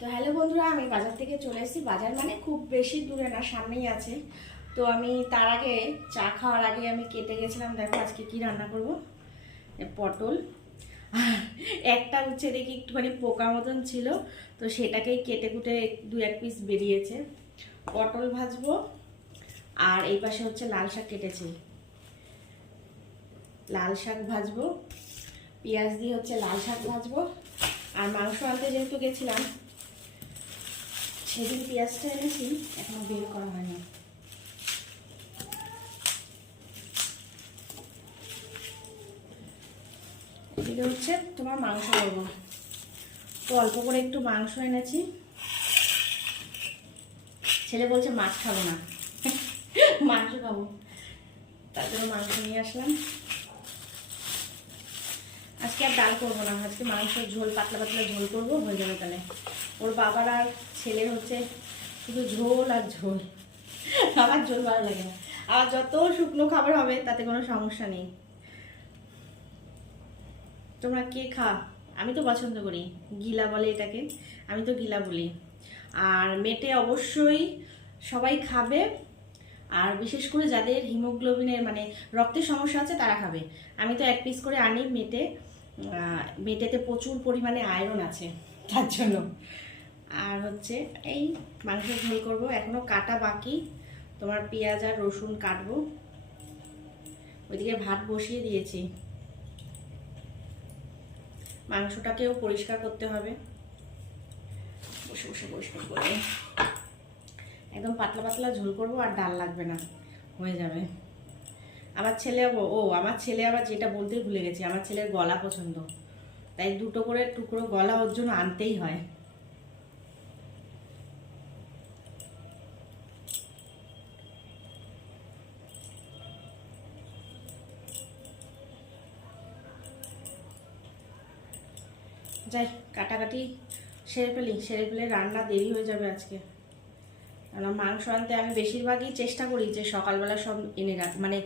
তো হ্যালো বন্ধুরা, আমি বাজার থেকে চলে এসেছি। বাজার মানে খুব বেশি দূরে না, সামনেই আছে। তো আমি তার আগে চা খাওয়ার আগে আমি কেটে গেছিলাম। দেখো আজকে কি রান্না করব? পটল। একটা উচ্ছে দেখি একটুখানি পোকা মতন ছিল, তো সেটাকেই কেটে কুটে দু এক পিস বেরিয়েছে। পটল ভাজবো। আর এই পাশে হচ্ছে লাল শাক কেটেছি। লাল শাক ভাজবো। পেঁয়াজ দিয়ে হচ্ছে লাল শাক ভাজবো। আর মাংস আনতে যেহেতু গেছিলাম সেদিন পেঁয়াজটা এনেছি, এখনও বের করা হয়নি। এদিকে হচ্ছে তোমার মাংস করব তো অল্প করে একটু মাংস এনেছি। ছেলে বলছে, মাছ খাব না। মাংস খাব। তার জন্য মাংস নিয়ে আসলাম। আজকে আর ডাল করব না, আজকে মাংসের ঝোল, পাতলা পাতলা ঝোল করব, হয়ে যাবে তাহলে। ওর বাবার আর ছেলের হচ্ছে শুধু ঝোল আর ঝোল। আমার ঝোল ভালো লাগে না। আর যত শুকনো খাবার হবে, তাতে কোনো সমস্যা নেই। তোমরা কে খা? আমি তো পছন্দ করি। গিলা বলে এটাকে। আমি তো গিলা বলি। আর মেটে অবশ্যই সবাই খাবে। আর বিশেষ করে যাদের হিমোগ্লোবিনের মানে রক্তের সমস্যা আছে, তারা খাবে। আমি তো এক পিস করে আনি মেটে। মেটেতে প্রচুর পরিমাণে আয়রন আছে। তার জন্য। আর হচ্ছে এই মাংসের ঝোল করব। এখনও কাটা বাকি। তোমার পেঁয়াজ আর রসুন কাটবো। ওইদিকে ভাত বসিয়ে দিয়েছি। মাংসটাকেও পরিষ্কার করতে হবে। বসে বসে পরিষ্কার করে। একদম পাতলা পাতলা ঝোল করব আর ডাল লাগবে না। হয়ে যাবে। আমার ছেলে ও, আমার ছেলে আবার যেটা বলতে ভুলে গেছি, আমার ছেলের গলা পছন্দ। তাই দুটো করে টুকরো গলা ওর জন্য আনতেই হয়। যাই, কাটাকাটি সেরে ফেলি। সেরে ফেলে রান্না দেরি হয়ে যাবে আজকে। কারণ মাংস আনতে আমি বেশিরভাগই চেষ্টা করি যে সকালবেলা সব এনে রাখ মানে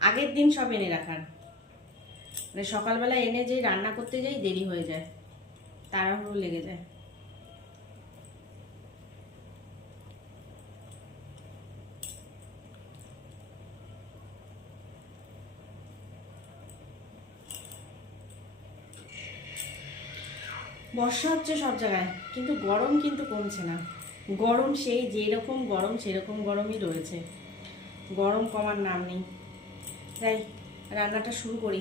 আগের দিন সব এনে রাখার। মানে সকালবেলা এনে যে রান্না করতে যাই, দেরি হয়ে যায়। তাড়াহুড়ো লেগে যায়। বর্ষা হচ্ছে সব জায়গায়, কিন্তু গরম কিন্তু কমছে না। গরম সেই যেরকম গরম, সেরকম গরমই রয়েছে। গরম কমার নাম নেই। তাই রান্নাটা শুরু করি।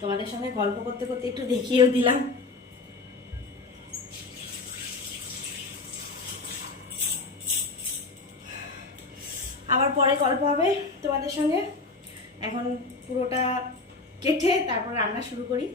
তোমাদের সঙ্গে গল্প করতে করতে একটু দেখিয়েও দিলাম। আবার পরে গল্প হবে তোমাদের সঙ্গে। এখন পুরোটা কেটে তারপর রান্না শুরু করি।